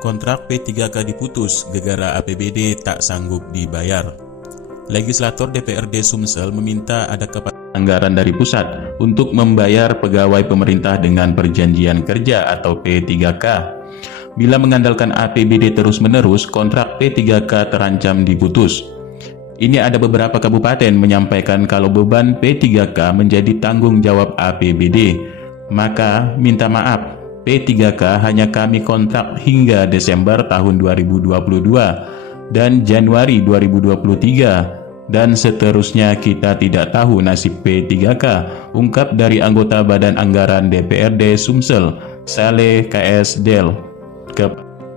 Kontrak P3K diputus gara-gara APBD tak sanggup dibayar. Legislator DPRD Sumsel meminta ada kepastian anggaran dari pusat untuk membayar pegawai pemerintah dengan perjanjian kerja atau P3K. Bila mengandalkan APBD terus-menerus, kontrak P3K terancam diputus. Ini ada beberapa kabupaten menyampaikan kalau beban P3K menjadi tanggung jawab APBD. Maka minta maaf, P3K hanya kami kontrak hingga Desember tahun 2022 dan Januari 2023 dan seterusnya kita tidak tahu nasib P3K, ungkap dari anggota Badan Anggaran DPRD Sumsel, Saleh KS Del.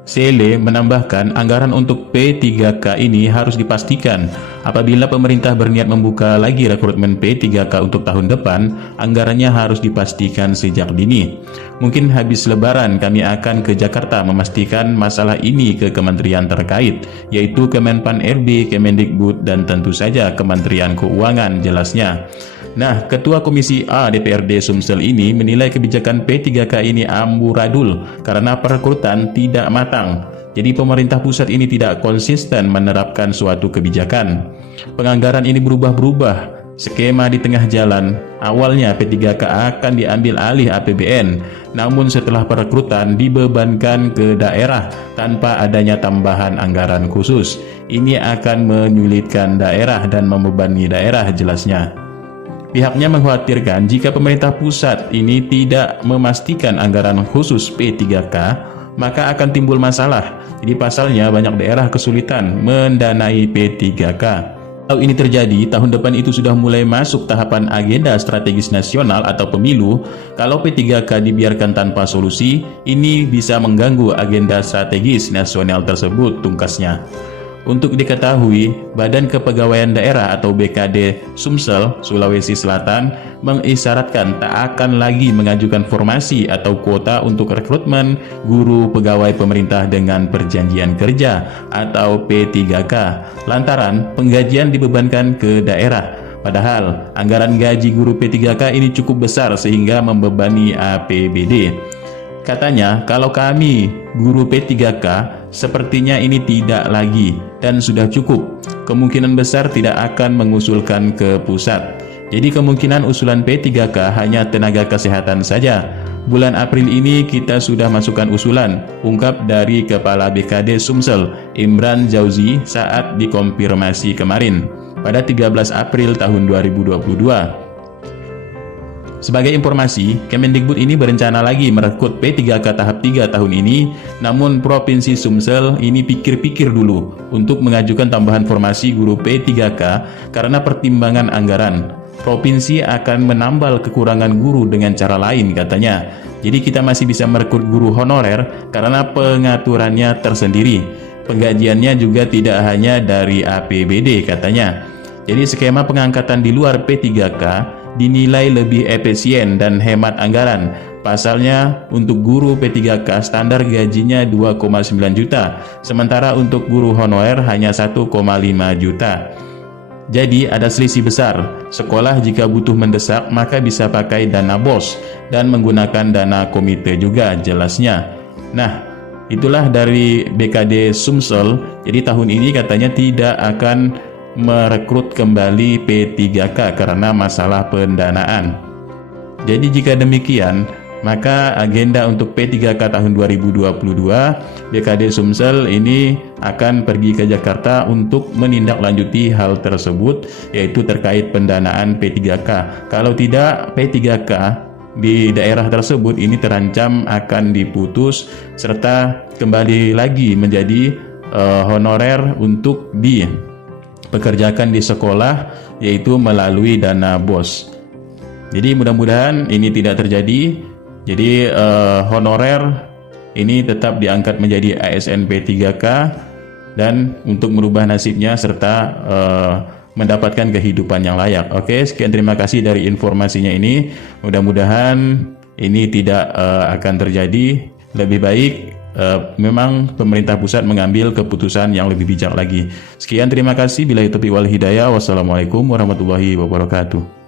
Sele menambahkan anggaran untuk P3K ini harus dipastikan. Apabila pemerintah berniat membuka lagi rekrutmen P3K untuk tahun depan, anggarannya harus dipastikan sejak dini. Mungkin habis lebaran kami akan ke Jakarta memastikan masalah ini ke kementerian terkait, yaitu Kemenpan RB, Kemendikbud, dan tentu saja Kementerian Keuangan, jelasnya. Nah, Ketua Komisi A DPRD Sumsel ini menilai kebijakan P3K ini amburadul karena perekrutan tidak matang. Jadi pemerintah pusat ini tidak konsisten menerapkan suatu kebijakan. Penganggaran ini berubah-berubah. Skema di tengah jalan. Awalnya P3K akan diambil alih APBN, namun setelah perekrutan dibebankan ke daerah tanpa adanya tambahan anggaran khusus. Ini akan menyulitkan daerah dan membebani daerah, jelasnya. Pihaknya mengkhawatirkan jika pemerintah pusat ini tidak memastikan anggaran khusus P3K, maka akan timbul masalah. Jadi pasalnya banyak daerah kesulitan mendanai P3K. Kalau ini terjadi, tahun depan itu sudah mulai masuk tahapan agenda strategis nasional atau pemilu. Kalau P3K dibiarkan tanpa solusi, ini bisa mengganggu agenda strategis nasional tersebut, tungkasnya. Untuk diketahui, Badan Kepegawaian Daerah atau BKD Sumsel, Sulawesi Selatan mengisyaratkan tak akan lagi mengajukan formasi atau kuota untuk rekrutmen guru pegawai pemerintah dengan perjanjian kerja atau P3K, lantaran penggajian dibebankan ke daerah. Padahal anggaran gaji guru P3K ini cukup besar sehingga membebani APBD. Katanya, kalau kami guru P3K, sepertinya ini tidak lagi dan sudah cukup. Kemungkinan besar tidak akan mengusulkan ke pusat. Jadi kemungkinan usulan P3K hanya tenaga kesehatan saja. Bulan April ini kita sudah masukkan usulan, ungkap dari Kepala BKD Sumsel, Imran Jauzi saat dikonfirmasi kemarin, pada 13 April tahun 2022. Sebagai informasi, Kemendikbud ini berencana lagi merekrut P3K tahap 3 tahun ini, namun Provinsi Sumsel ini pikir-pikir dulu untuk mengajukan tambahan formasi guru P3K karena pertimbangan anggaran. Provinsi akan menambal kekurangan guru dengan cara lain, katanya. Jadi kita masih bisa merekrut guru honorer karena pengaturannya tersendiri. Penggajiannya juga tidak hanya dari APBD, katanya. Jadi skema pengangkatan di luar P3K dinilai lebih efisien dan hemat anggaran. Pasalnya untuk guru P3K standar gajinya 2,9 juta, sementara untuk guru honorer hanya 1,5 juta. Jadi ada selisih besar. Sekolah jika butuh mendesak maka bisa pakai dana BOS dan menggunakan dana komite juga, jelasnya. Nah, itulah dari BKD Sumsel. Jadi tahun ini katanya tidak akan merekrut kembali P3K karena masalah pendanaan. Jadi jika demikian, maka agenda untuk P3K tahun 2022, BKD Sumsel ini akan pergi ke Jakarta untuk menindaklanjuti hal tersebut, yaitu terkait pendanaan P3K. Kalau tidak, P3K di daerah tersebut ini terancam akan diputus serta kembali lagi menjadi honorer untuk pekerjakan di sekolah, yaitu melalui dana BOS. Jadi mudah-mudahan ini tidak terjadi. Jadi honorer ini tetap diangkat menjadi ASN P3K dan untuk merubah nasibnya serta mendapatkan kehidupan yang layak. Oke, sekian, terima kasih dari informasinya ini. Mudah-mudahan ini tidak akan terjadi. Lebih baik memang pemerintah pusat mengambil keputusan yang lebih bijak lagi. Sekian, terima kasih. Billahi taufiq wal hidayah. Wassalamualaikum warahmatullahi wabarakatuh.